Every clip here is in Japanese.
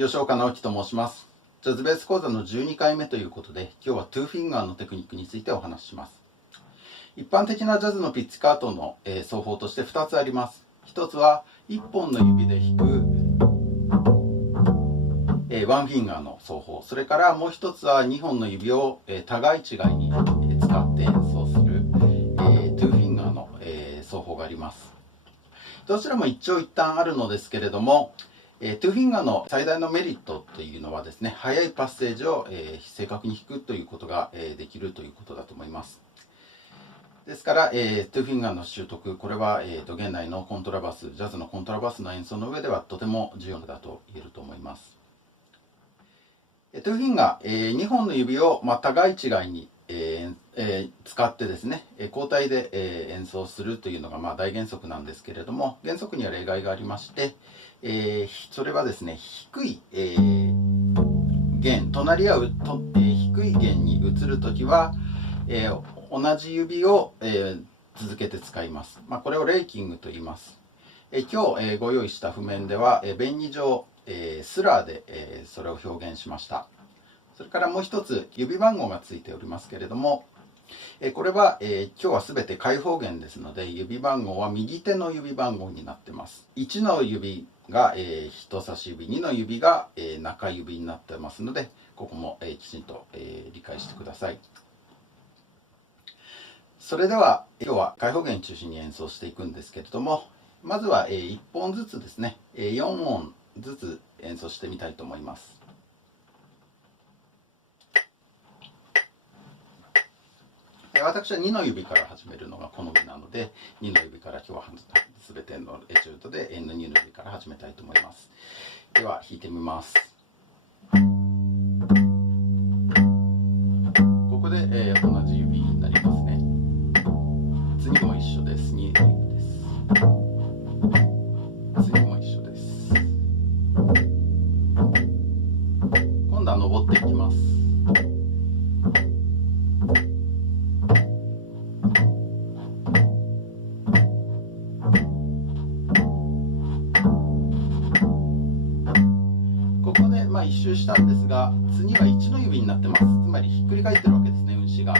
吉岡直樹と申します。ジャズベース講座の12回目ということで、今日はトゥーフィンガーのテクニックについてお話しします。一般的なジャズのピッチカートの奏法として2つあります。1つは1本の指で弾くワンフィンガーの奏法、それからもう1つは2本の指を互い違いに使って演奏するトゥーフィンガーの奏法があります。どちらも一長一短あるのですけれども、トゥーフィンガーの最大のメリットというのはですね、速いパッセージを正確に弾くということができるということだと思います。ですから、トゥーフィンガーの習得、これは現代のコントラバス、ジャズのコントラバスの演奏の上ではとても重要だと言えると思います。トゥーフィンガー、2本の指を互い違いに使ってですね、交代で演奏するというのが大原則なんですけれども、原則には例外がありまして、それはですね、低い弦、隣り合う低い弦に移るときは、同じ指を続けて使います。これをレイキングと言います。今日ご用意した譜面では便宜上スラーでそれを表現しました。それからもう一つ指番号がついておりますけれども、これは今日はすべて開放弦ですので、指番号は右手の指番号になってます。1の指が人差し指、2の指が中指になってますので、ここもきちんと理解してください。それでは今日は開放弦中心に演奏していくんですけれども、まずは1本ずつですね、4音ずつ演奏してみたいと思います。私は2の指から始めるのが好みなので、2の指から今日は全てのエチュードで2の指から始めたいと思います。では弾いてみます。ここで同じ指になりますね。次も一緒です。2の指です。次も一緒です。今度は登っていきます。ここで一周したんですが、次は1の指になってます。つまりひっくり返ってるわけですね、運指が。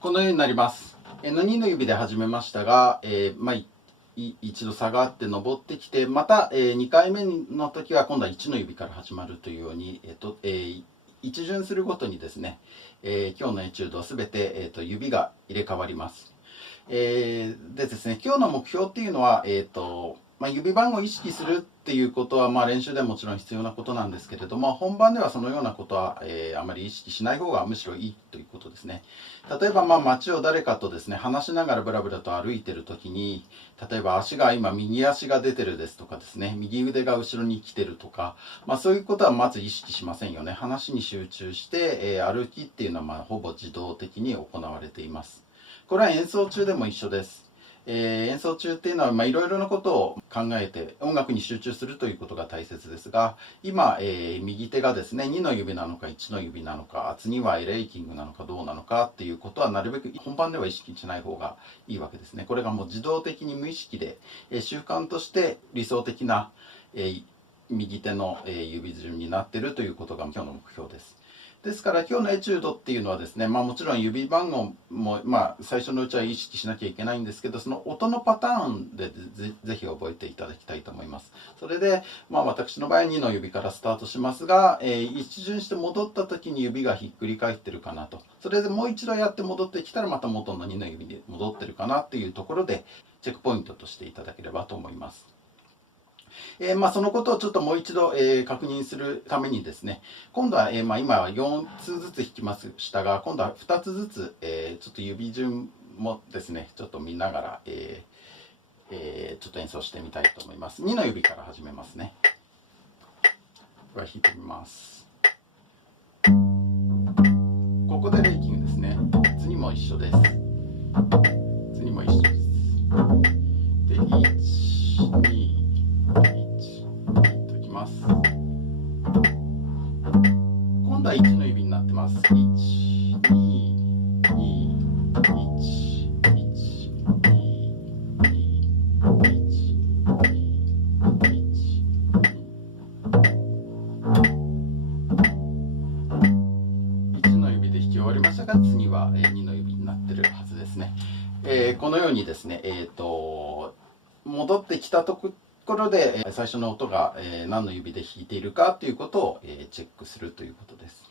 このようになります。2の指で始めましたが、一度下がって登ってきて、また2回目の時は今度は1の指から始まるというように、一巡するごとにですね、今日のエチュードは全て指が入れ替わります。でですね、今日の目標っていうのは、指番号を意識するっていうことは、練習ではもちろん必要なことなんですけれども、本番ではそのようなことは、あまり意識しない方がむしろいいということですね。例えば街を誰かとですね、話しながらブラブラと歩いてる時に、例えば今右足が出てるですとかですね、右腕が後ろに来てるとか、そういうことはまず意識しませんよね。話に集中して、歩きっていうのはほぼ自動的に行われています。これは演奏中でも一緒です。演奏中っていうのはいろいろなことを考えて音楽に集中するということが大切ですが、今、右手がですね2の指なのか1の指なのか、次はレイキングなのかどうなのかっていうことはなるべく本番では意識しない方がいいわけですね。これがもう自動的に無意識で、習慣として理想的な、右手の、指順になっているということが今日の目標です。ですから今日のエチュードっていうのはですね、もちろん指番号も、最初のうちは意識しなきゃいけないんですけど、その音のパターンでぜひ覚えていただきたいと思います。それで、私の場合2の指からスタートしますが、一巡して戻った時に指がひっくり返ってるかなと。それでもう一度やって戻ってきたらまた元の2の指に戻ってるかなっていうところでチェックポイントとしていただければと思います。そのことをちょっともう一度、確認するためにですね、今度は、今は4つずつ弾きましたが、今度は2つずつ、ちょっと指順もですね、ちょっと見ながら、ちょっと演奏してみたいと思います。2の指から始めますね。では弾いてみます。ここでレイキングですね。次も一緒です。次も一緒です。で、1、2、1ときます。今度は1の指になってます。1、2、2、1、1、2、2、次は2の指になってるはずですね。このようにですね、戻ってきたところで最初の音が何の指で弾いているかということをチェックするということです。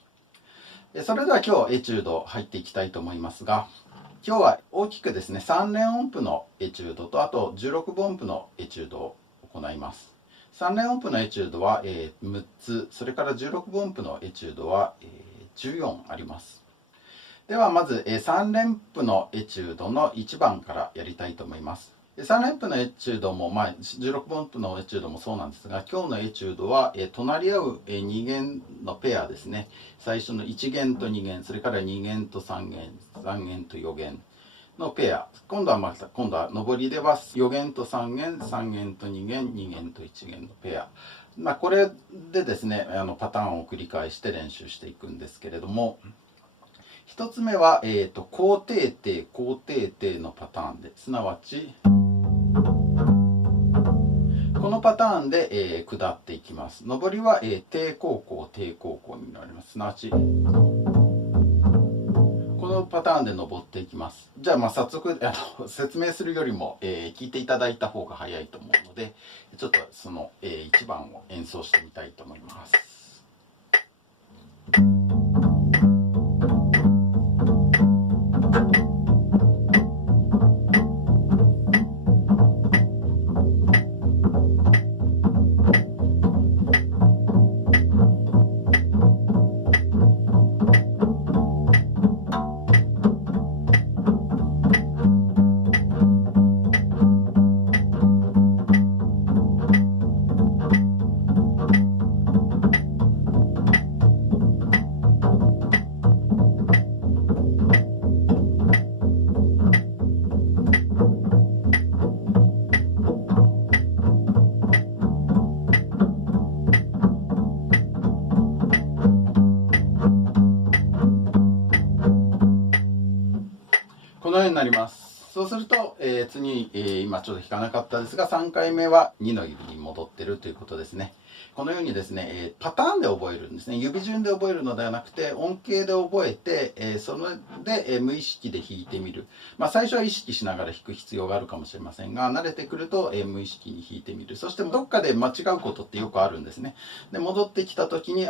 それでは今日エチュード入っていきたいと思いますが、今日は大きくですね3連音符のエチュードとあと16分音符のエチュードを行います。3連音符のエチュードは6つ、それから16分音符のエチュードは14あります。ではまず3連符のエチュードの1番からやりたいと思います。3連符のエチュードも、16分音符のエチュードもそうなんですが、今日のエチュードは隣り合う2弦のペアですね。最初の1弦と2弦、それから2弦と3弦、3弦と4弦のペア。今度は上りでは4弦と3弦、3弦と2弦、2弦と1弦のペア。これでですね、パターンを繰り返して練習していくんですけれども、一つ目は、高低低高低低のパターンで、すなわちこのパターンで、下っていきます。上りは、低高高低高高になります。すなわちこのパターンで上っていきます。じゃあ早速説明するよりも、聞いていただいた方が早いと思うので、ちょっとその、1番を演奏してみたいと思います。このようになります。そうすると、次、今ちょっと弾かなかったですが、3回目は2の指に戻ってるということですね。このようにですね、パターンで覚えるんですね。指順で覚えるのではなくて、音形で覚えて、それで、無意識で弾いてみる。最初は意識しながら弾く必要があるかもしれませんが、慣れてくると、無意識に弾いてみる。そしてどっかで間違うことってよくあるんですね。で、戻ってきた時に、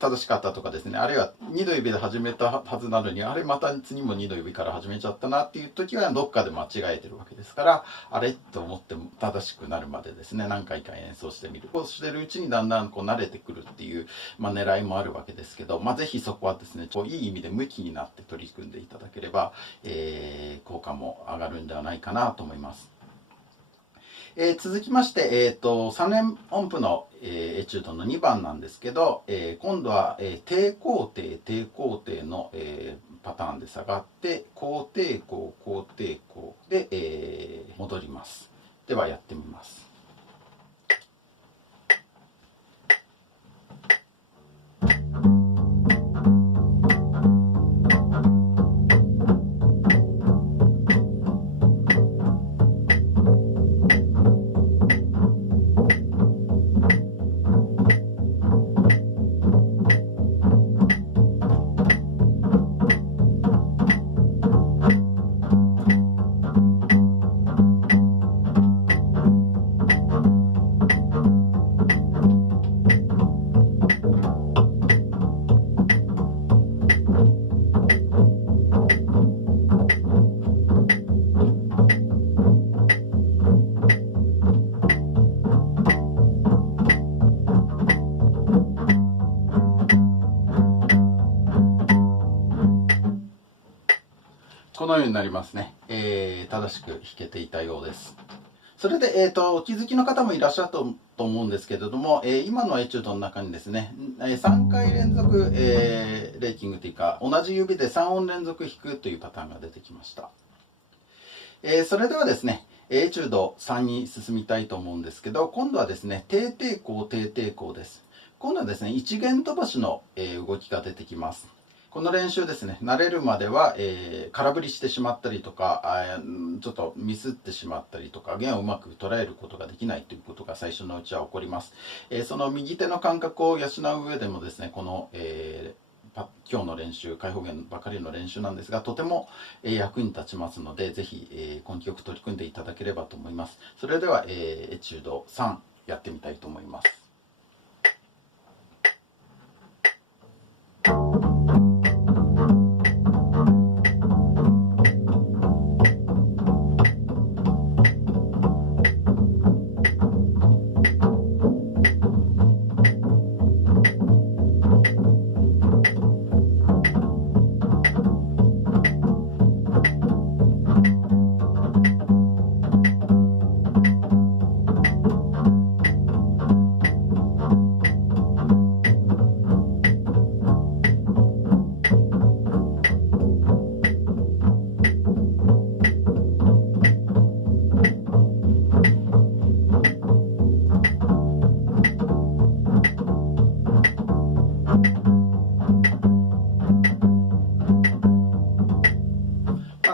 正しかったとかですね、あるいは2の指で始めたはずなのに、あれまた次も2の指から始めちゃったなっていう時はどっかで間違えてるわけですから、あれと思っても正しくなるまでですね、何回か演奏してみる。こうしてるうちにだんだん慣れてくるっていう、狙いもあるわけですけど、ぜひそこはですね、いい意味で向きになって取り組んでいただければ、効果も上がるんではないかなと思います。続きまして、3連音符の、エチュードの2番なんですけど、今度は、低高低低高低の、パターンで下がって高低高高低高で、戻ります。ではやってみます。このようになりますね。正しく弾けていたようです。それで、お気づきの方もいらっしゃると思うんですけれども、今のエチュードの中にですね、3回連続、レーキングというか、同じ指で3音連続弾くというパターンが出てきました。それではですね、エチュード3に進みたいと思うんですけど、今度はですね、低抵抗、低抵抗です。今度はですね、一弦飛ばしの、動きが出てきます。この練習ですね、慣れるまでは、空振りしてしまったりとか、ちょっとミスってしまったりとか、弦をうまく捉えることができないということが最初のうちは起こります。その右手の感覚を養う上でもですね、この、今日の練習、開放弦ばかりの練習なんですが、とても役に立ちますので、ぜひ根気よく取り組んでいただければと思います。それでは、エチュード3やってみたいと思います。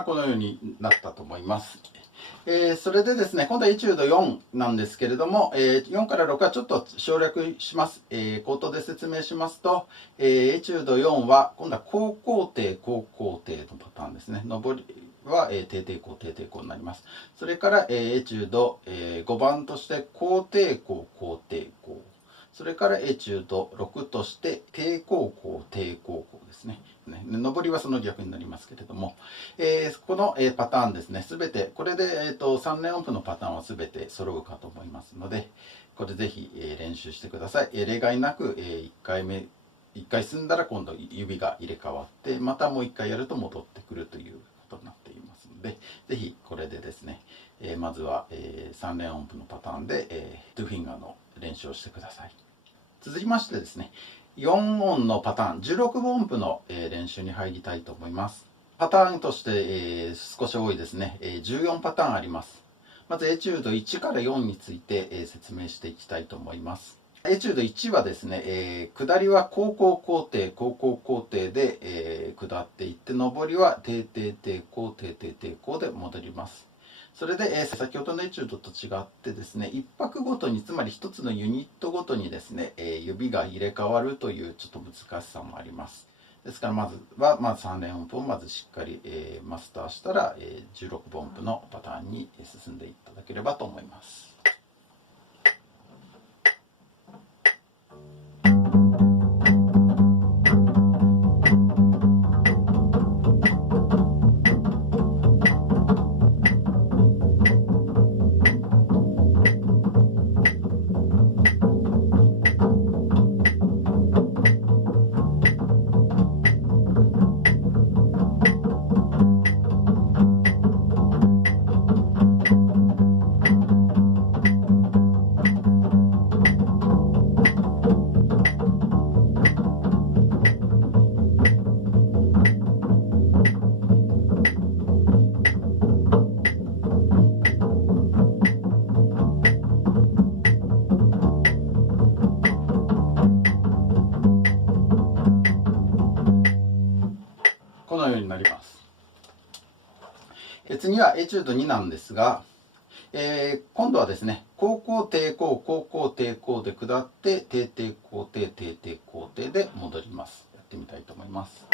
このようになったと思います。それでですね、今度はエチュード4なんですけれども、4から6はちょっと省略します。口頭で説明しますと、エチュード4は今度は高高低高高低のパターンですね。上りは、低抵抗低抵抗になります。それから、エチュード、5番として高抵抗高抵抗。それからエチュード6として低高校低高校ですね。上りはその逆になりますけれども、このパターンですね、すべて、これで3連音符のパターンはすべて揃うかと思いますので、これぜひ練習してください。例外なく1回済んだら今度指が入れ替わって、またもう1回やると戻ってくるということになっていますので、ぜひこれでですね、まずは3連音符のパターンで2フィンガーの練習をしてください。続きましてですね、4音のパターン、16分音符の練習に入りたいと思います。パターンとして少し多いですね、14パターンあります。まずエチュード1から4について説明していきたいと思います。エチュード1はですね、下りは高高高低高高高低で下っていって、上りは低低低高低低低高で戻ります。それで、先ほどのエチュードと違ってですね、1拍ごとに、つまり1つのユニットごとにですね、指が入れ替わるというちょっと難しさもあります。ですからまず3連音符をまずしっかり、マスターしたら、16分音符のパターンに進んでいただければと思います。このようになります。次はエチュード2なんですが、今度はですね、高高低高高高低高で下って低低高低低低高低で戻ります。やってみたいと思います。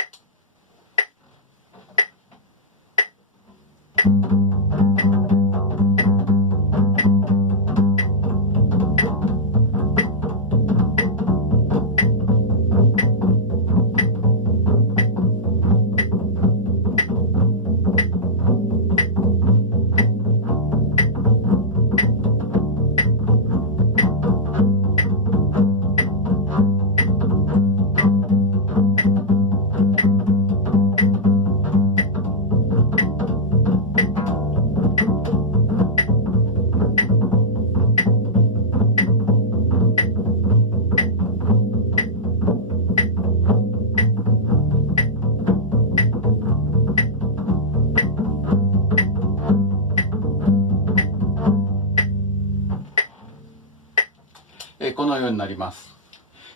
のようになります。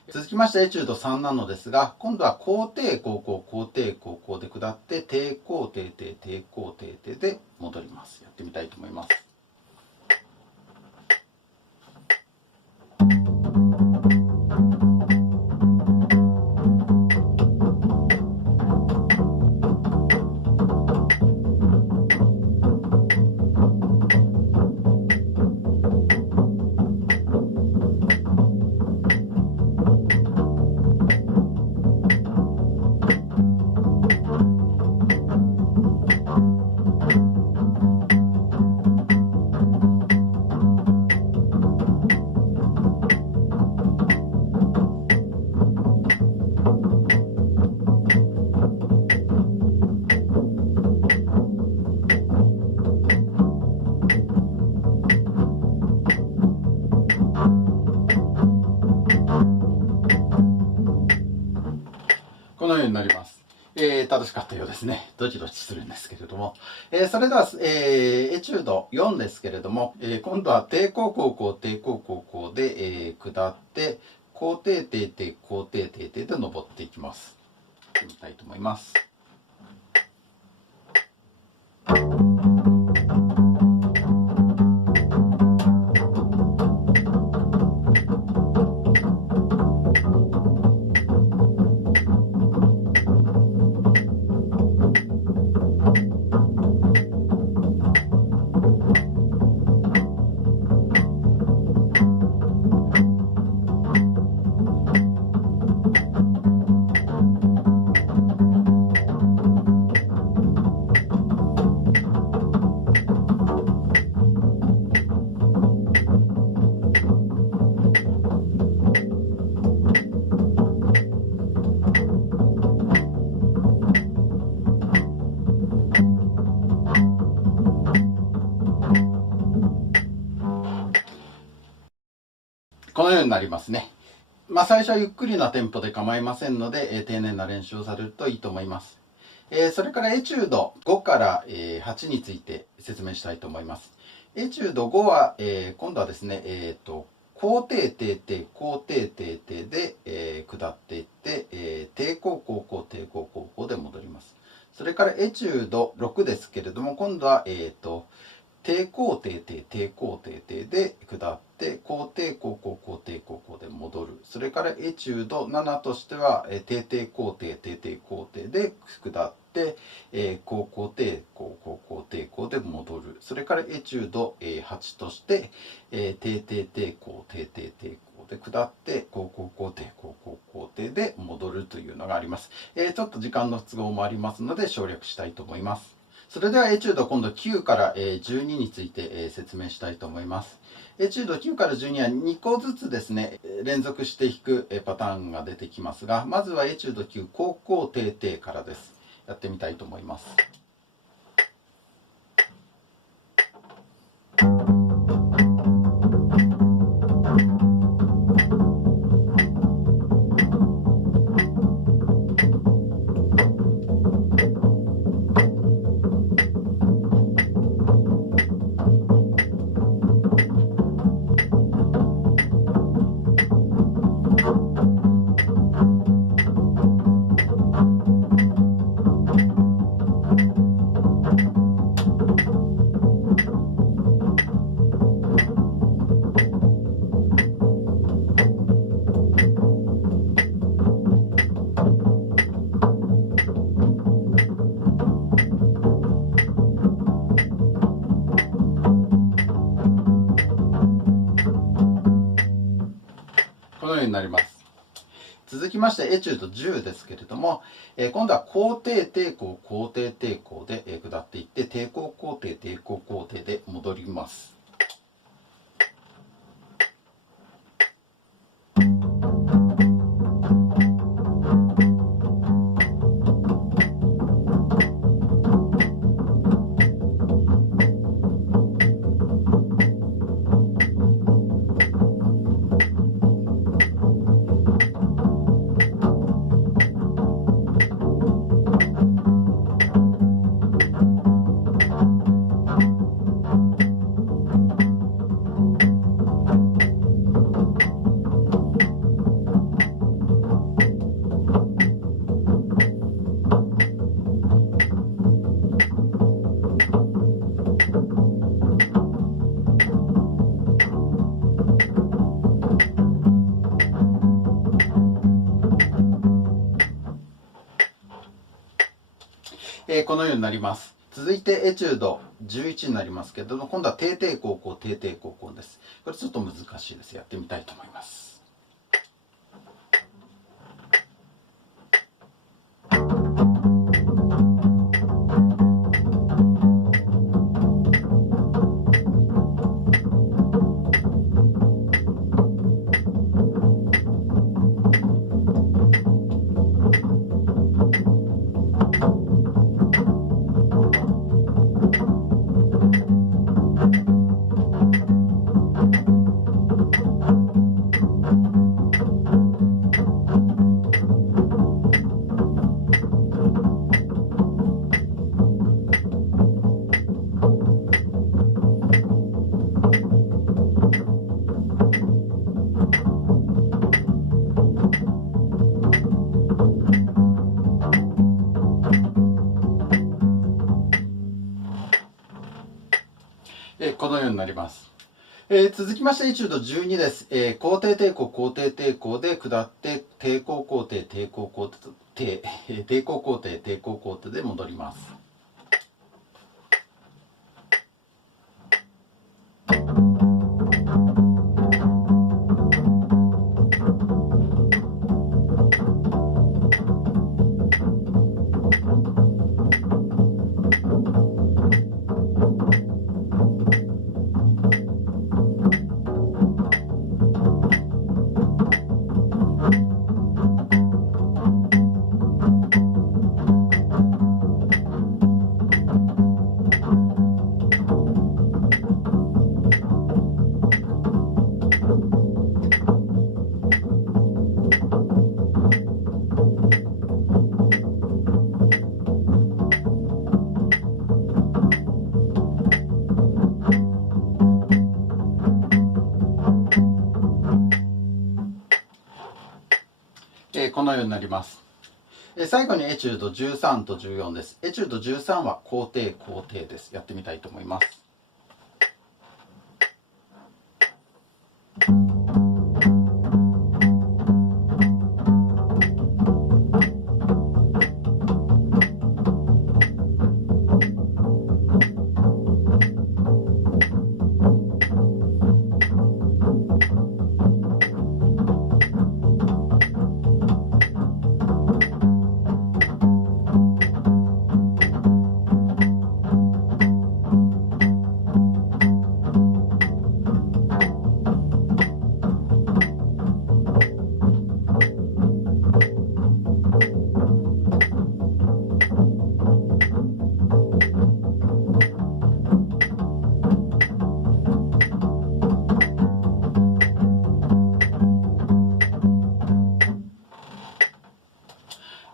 続きましてエチュード3なのですが、今度は高低高高高低高高で下って低高低低低高低低で戻ります。やってみたいと思います。このようになります。正しかったようですね。ドキドキするんですけれども。それでは、エチュード4ですけれども、今度は低高高高低高高高で、下って、高低低低高低低低で登っていきます。やってみたいと思います。このようになりますね。最初はゆっくりなテンポで構いませんので、丁寧な練習をされるといいと思います。それからエチュード5から、8について説明したいと思います。エチュード5は、今度はですね、高低低低高低低低で、下っていって、低高高高低高高高で戻ります。それからエチュード6ですけれども、今度は、低高低低低高低低で下って高低高高高低高高で戻る。それからエチュード7としては低低高低低低高低で下って高高低高高高低高で戻る。それからエチュード8として低低低高低低低高で下って高高高低高高高低で戻るというのがあります。ちょっと時間の都合もありますので省略したいと思います。それではエチュード今度9から12について説明したいと思います。エチュード9から12は2個ずつですね、連続して弾くパターンが出てきますが、まずはエチュード9高高低低からです。やってみたいと思います。このようになります。続きましてエチュード10ですけれども、今度は高低低高高低低高で下っていって低高高低低高高低で戻ります。このようになります。続いてエチュード11になりますけれども、今度は低低高校低低高校です。これちょっと難しいです。やってみたいと思います。このようになります。続きましてエチュード12です。高低抵抗高低抵抗で下って抵抗高低抵抗高低抵抗高低抵抗高低で戻ります。このようになります。最後にエチュード13と14です。エチュード13は高低高低です。やってみたいと思います。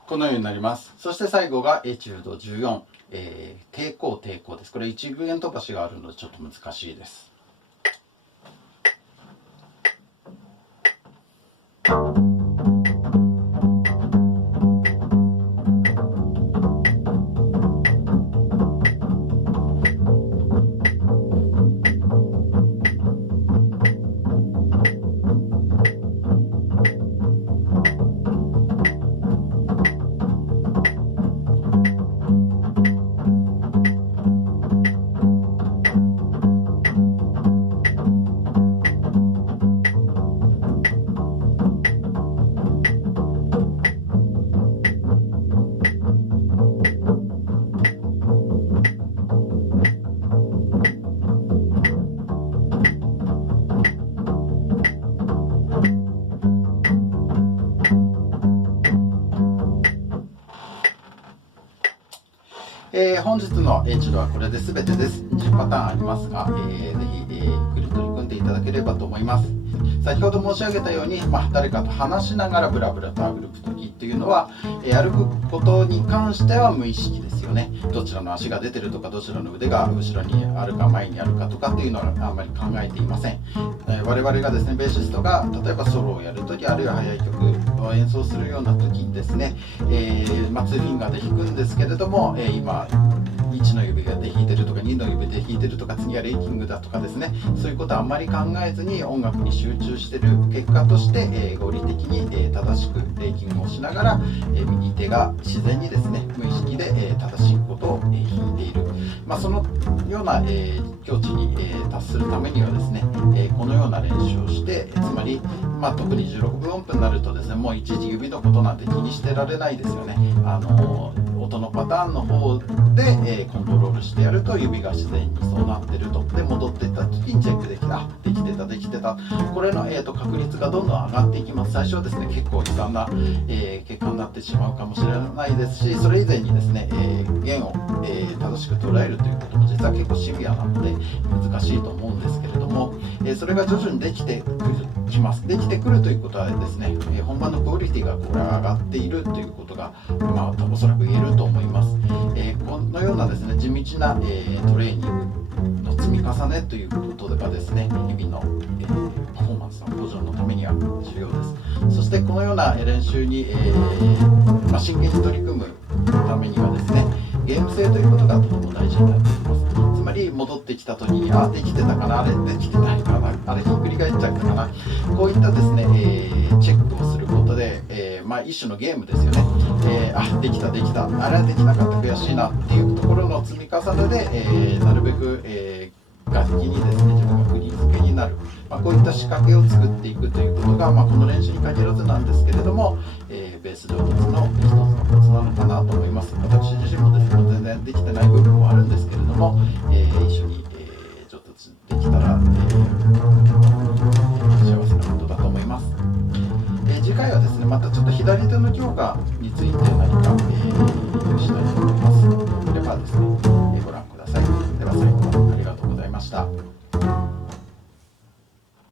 このようになります。そして最後がエチュード14、抵抗抵抗です。これ一分飛ばしがあるのでちょっと難しいです。本日のエチュードはこれで全てです。10パターンありますが、ぜひ、ゆっくり取り組んでいただければと思います。先ほど申し上げたように、誰かと話しながらブラブラと歩く時っていうのは、歩くことに関しては無意識ですよね。どちらの足が出てるとか、どちらの腕が後ろにあるか前にあるかとかっていうのはあんまり考えていません。我々がですね、ベーシストが例えばソロをやるとき、あるいは速い曲を演奏するような時にですね、2フィンガーで弾くんですけれども、今1の指で弾いてるとか2の指で弾いてるとか、次はレイキングだとかですね、そういうことはあんまり考えずに音楽に集中している結果として、合理的に、正しくレイキングをしながら、右手が自然にですね、無意識で、正しいコーことを、弾いている、そのような、境地に、達するためにはですね、このような練習をして、つまり、特に16分音符になるとですね、もういちいち指のことなんて気にしてられないですよね。音のパターンの方で、コントロールしてやると指が自然にそうなってると。で戻っていった時にチェックできた、できてたできてた、これの、確率がどんどん上がっていきます。最初はですね結構悲惨な、結果になってしまうかもしれないですし、それ以前にですね、弦を、正しく捉えるということも実は結構シビアなので難しいと思うんですけれども、それが徐々にできてきます。できてくるということはですね、本番のクオリティがこれ上がっているということが、おそらく言えると思います。このようなですね地道な、トレーニングの積み重ねということがですね、日々の、パフォーマンスの向上のためには重要です。そしてこのような練習に、真剣に取り組むためにはですね、ゲーム性ということがとても大事になってきます。つまり戻ってきた時に、できてたかな、あれできてないかな、あれひっくり返っちゃったかな、こういったですね、チェックをすることで、一種のゲームですよね。できたできた、あれはできなかった悔しいなっていうところの積み重ねで、なるべく、楽器にですね自分が振り付けになる、こういった仕掛けを作っていくということが、この練習に限らずなんですけれども、ベース上達の一つのコツなのかなと思います。私自身もですね全然できてない部分もあるんですけれども、一緒に、上達できたら、幸せなことだと思います。次回はですねまたちょっと左手の強化について何か、したいと思います。